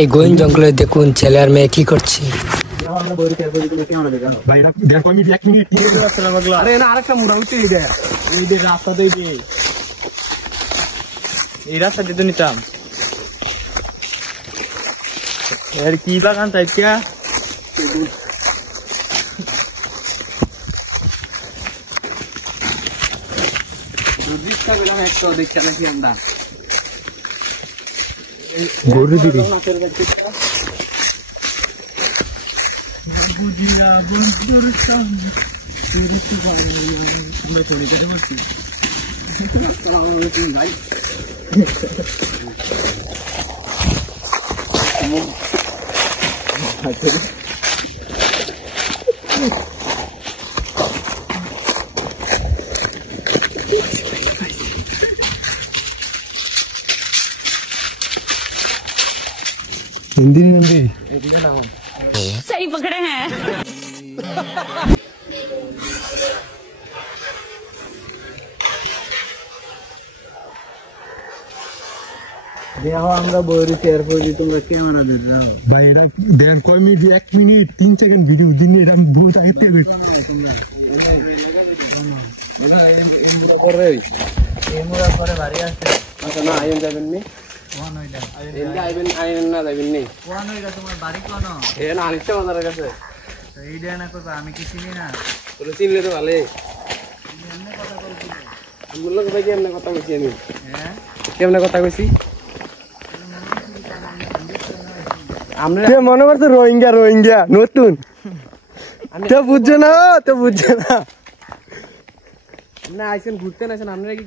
এই গোয়েন জঙ্গলে দেখুন ছেলে আর মেয়ে কি করছে। এই রাস্তা দিয়ে তো নিতাম এর কি বাগান চাইছিয়া দেখছি নাকি আমরা গরু দিদি हिंदी हिंदी सही पकड़े हैं। দেখো আমরা বইরি শেয়ার করি তোমরা ক্যামেরা ধরে দাও ভাই এটা দেন কয় মিনিট 1 মিনিট 3 সেকেন্ড ভিডিও দিন এটা বই চাইতে হবে এমুরা করে এমুরা করে বাড়ি আছে আচ্ছা না আইন যাবেন নি কোন হইলা আইন না যাবেন নি কোন হইলা তোমার বাড়ি কোন এ না আলিশা বাজারের কাছে এই দেয়া না করবা আমি কি চিনি না বলে চিনলে তো ভালো এমনি কথা বলছি আমি লোক ভাই কেমনে কথা কইছি আমি হ্যাঁ কেমনে কথা কইছি আমরা মনে করছে রোহিঙ্গা নতুন তো বুঝছো না না আইছেন ঘুরতে না আইছেন আমরা কি